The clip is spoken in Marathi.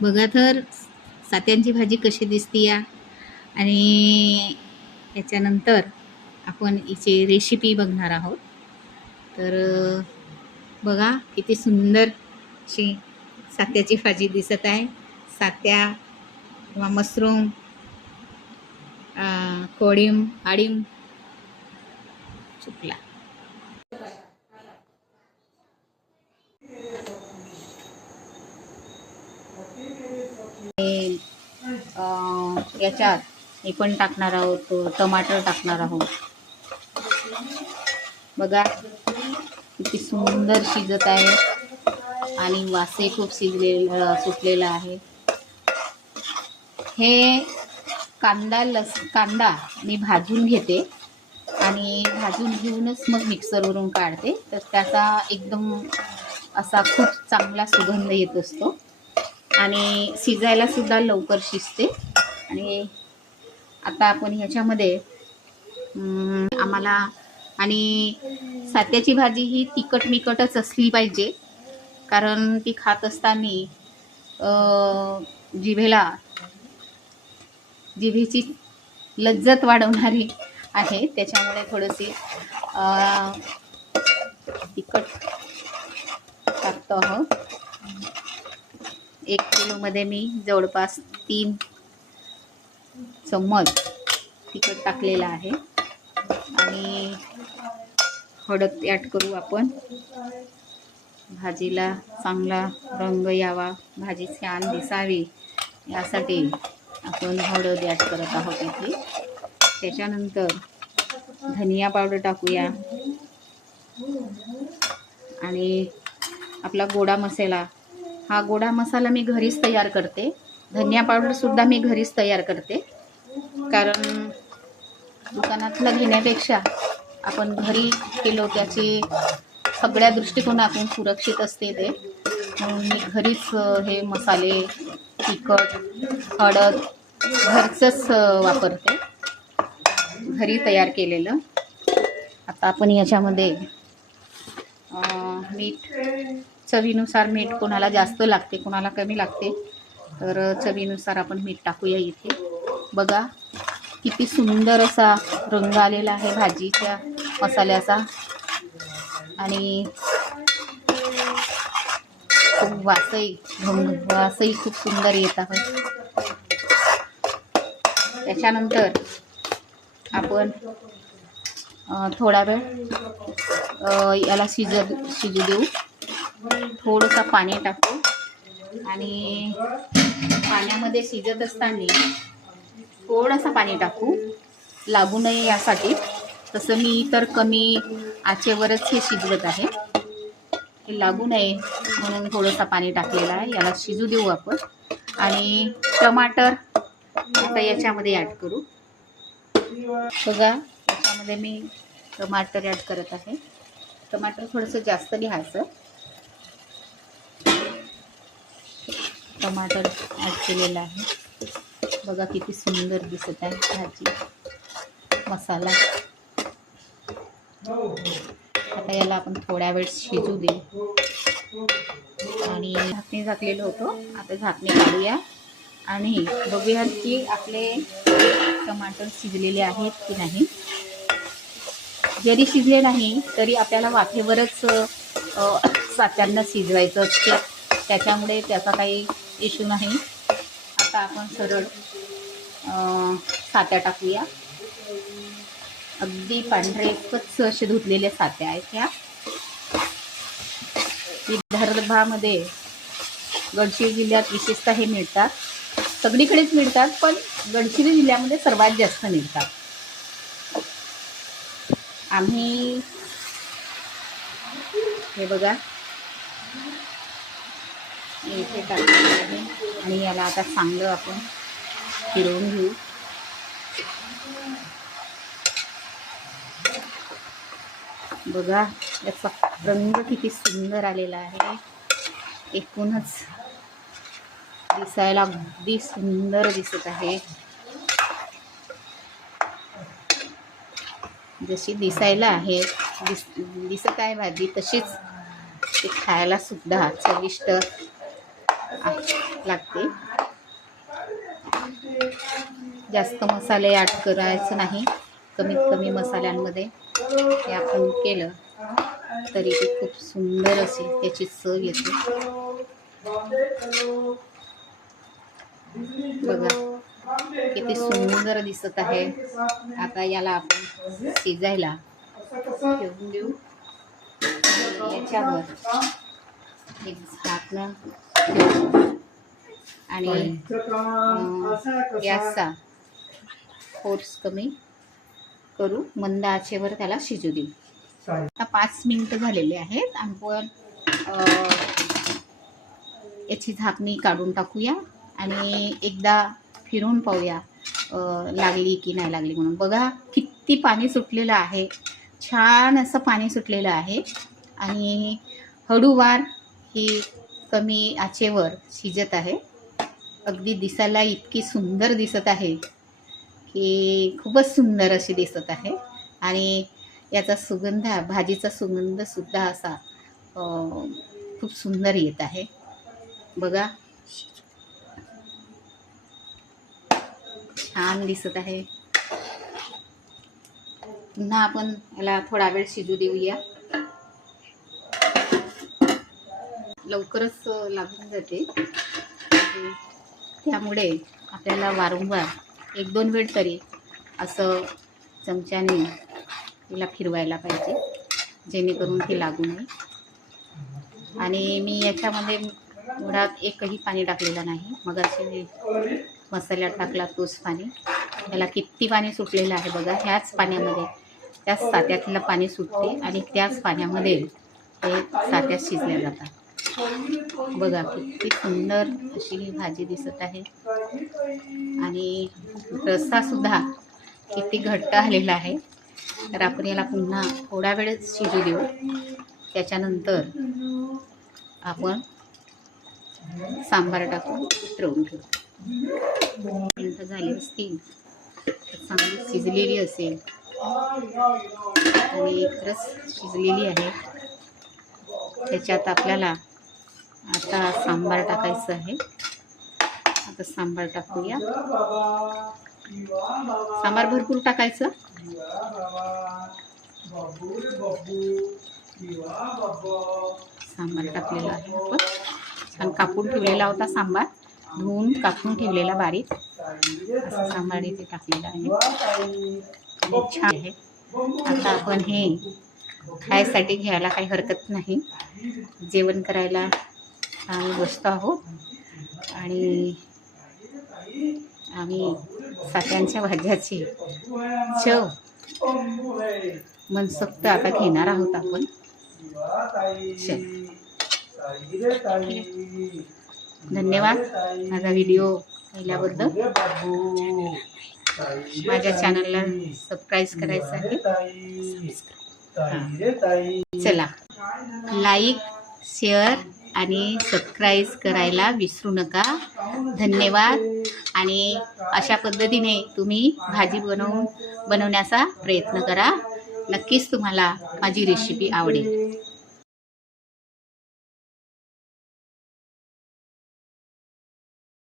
बघा तर सात्यांची भाजी कशी दिसते या. आणि याच्यानंतर आपण हिची रेसिपी बघणार आहोत. तर बघा किती सुंदर अशी सात्याची भाजी दिसत आहे. सात्या किंवा मशरूम कोळीम कोळिंब चुकला. हे, याच्यात हे पण टाकणार आहोत टमाटर टाकणार आहोत. बघा किती सुंदर शिजत आहे आणि वासे खूप शिजलेलं सुटलेला आहे. हे कांदा लस कांदा मी भाजून घेते आणि भाजून घेऊनच मग मिक्सरवरून काढते. तर त्याचा एकदम असा खूप चांगला सुगंध येत असतो. आणि शिजायलासुद्धा लवकर शिजते. आणि आता आपण ह्याच्यामध्ये आम्हाला आणि सात्याची भाजी ही तिखट मिकटच असली पाहिजे. कारण ती खात असताना जिभेला जिभेची लज्जत वाढवणारी आहे. त्याच्यामुळे थोडीशी तिखट टाकतो आहोत. एक किलोमध्ये मी जवळपास तीन चम्मच तिखट टाकलेलं आहे. आणि हळद ॲड करू आपण. भाजीला चांगला रंग यावा. भाजी छान दिसावी. यासाठी आपण हळद ॲड करत आहोत इथे. त्याच्यानंतर धनिया पावडर टाकूया. आणि आपला गोडा मसाला हा गोडा मसाला मी घरीच तयार करते. धनिया पावडरसुद्धा मी घरीच तयार करते. कारण दुकानातला घेण्यापेक्षा आपण घरी केलो त्याची सगळ्या दृष्टिकोनातून सुरक्षित असते ते. म्हणून मी घरीच हे मसाले तिखट हळद घरचंच वापरते. घरी तयार केलेलं. आता आपण याच्यामध्ये मीठ चवीनुसार मीठ कोणाला जास्त लागते कोणाला कमी लागते तर चवीनुसार आपण मीठ टाकूया इथे. बघा किती सुंदर असा रंग आलेला आहे भाजीच्या मसाल्याचा. आणि खूप वासही वासही खूप सुंदर येत आहे. त्याच्यानंतर आपण थोडा वेळ याला शिजत शिजू देऊ. थोडंसं पाणी टाकू आणि पाण्यामध्ये शिजत असताना थोडंसं पाणी टाकू. लागू नये यासाठी. तसं मी तर कमी आचेवरच हे शिजवत आहे. हे लागू नये म्हणून थोडंसं पाणी टाकलेलं आहे. याला शिजू देऊ आपण. आणि टमाटर आता याच्यामध्ये ॲड करू. बघा याच्यामध्ये मी टमाटर ॲड करत आहे. टमाटर थोडंसं जास्त लिहायचं टमाटर ॲड केलेलं आहे. बघा किती सुंदर दिसत आहे भाजी. मसाला. आता याला आपण थोड्या वेळ शिजू देऊ. आणि झाकणी झाकलेलं होतं. आता झाकणी काढूया. आणि बघूया की आपले टमाटर शिजलेले आहेत की नाही. जरी शिजले नाही तरी आपल्याला वाफेवरच सात्यांना शिजवायचं असते. त्याच्यामुळे त्याचा काही इश्यू नाही. आता आपण सरळ सात्या टाकूया. अगदी पांढरे कच्च असे धुतलेल्या सात्या आहेत ह्या. विदर्भामध्ये गडचिरोली जिल्ह्यात विशेषतः हे मिळतात. सगळीकडेच मिळतात पण गडचिरोली जिल्ह्यामध्ये सर्वात जास्त मिळतात. आम्ही हे बघा. इथे टाकलेलं आहे. आणि याला आता चांगलं आपण फिरवून घेऊ. बघा याचा रंग किती सुंदर आलेला आहे. एकूणच दिसायला अगदी सुंदर दिसत आहे. जशी दिसायला आहे दिस दिसत आहे भाजी तशीच ती खायला सुद्धा चविष्ट लागते. जास्त मसाले ॲड करायचं नाही. कमीत कमी मसाल्यांमध्ये हे आपण केलं तरी ते खूप सुंदर असेल त्याची चव येते. बघा किती सुंदर दिसत आहे. आता याला आपण शिजायला ठेवून देऊ. याच्यावर एक झाकणं आणि गॅसचा फोर्स कमी करू मंद आचेवर त्याला शिजू देऊ. आता पाच मिनिटं झालेले आहेत. आपण याची झाकणी काढून टाकूया आणि एकदा फिरून पाहूया लागली की नाही लागली म्हणून. बघा किती पाणी सुटलेलं आहे. छान असं पाणी सुटलेलं आहे. आणि हळूवार ही कमी आचेवर शिजत आहे. अगदी दिसायला इतकी सुंदर दिसत आहे की खूपच सुंदर अशी दिसत आहे. आणि याचा सुगंध भाजीचा सुगंधसुद्धा असा खूप सुंदर येत आहे. बघा. छान दिसत आहे. पुन्हा आपण याला थोडा वेळ शिजू देऊया. लवकरच लागून जाते. त्यामुळे आपल्याला वारंवार एक दोन वेळ तरी असं चमच्याने तिला फिरवायला पाहिजे जेणेकरून ती लागू नये. आणि मी याच्यामध्ये मुळात एकही पाणी टाकलेलं नाही. मग असे मसाल्यात टाकला तोच पाणी. त्याला किती पाणी सुटलेलं आहे बघा ह्याच पाण्यामध्ये त्याच सात्यातलं पाणी सुटते आणि त्याच पाण्यामध्ये ते सात्यात शिजल्या जातात. बघा किती सुंदर अशी ही भाजी दिसत आहे. आणि रस्सासुद्धा किती घट्ट आलेला आहे. तर आपण याला पुन्हा थोडा वेळच शिजू देऊ. त्याच्यानंतर आपण सांबार टाकून उतरवून घेऊ. मिनटं झाली असतील तर चांगली शिजलेली असेल. आणि खरंच शिजलेली आहे. त्याच्यात आपल्याला आता सांबार टाकायचं आहे. आता सांबार टाकूया. सांबार भरपूर टाकायचं. सांबार टाकलेला आहे आपण. छान कापून ठेवलेला होता सांबार. धुवून कापून ठेवलेला बारीक. असा सांबार इथे टाकलेला आहे. छान आहे. आता आपण हे खायसाठी घ्यायला काही हरकत नाही. जेवण करायला आम्ही बसतो आहोत आणि आम्ही सात्यांच्या भाज्याची चव मनसोक्त आता घेणार आहोत आपण. धन्यवाद माझा व्हिडिओ पाहिल्याबद्दल. माझ्या चॅनलला सबस्क्राईब करायचं आहे. चला. लाईक शेअर आणि सबस्क्राईब करायला विसरू नका. धन्यवाद. आणि अशा पद्धतीने तुम्ही भाजी बनवून बनवण्याचा प्रयत्न करा. नक्कीच तुम्हाला माझी रेसिपी आवडेल.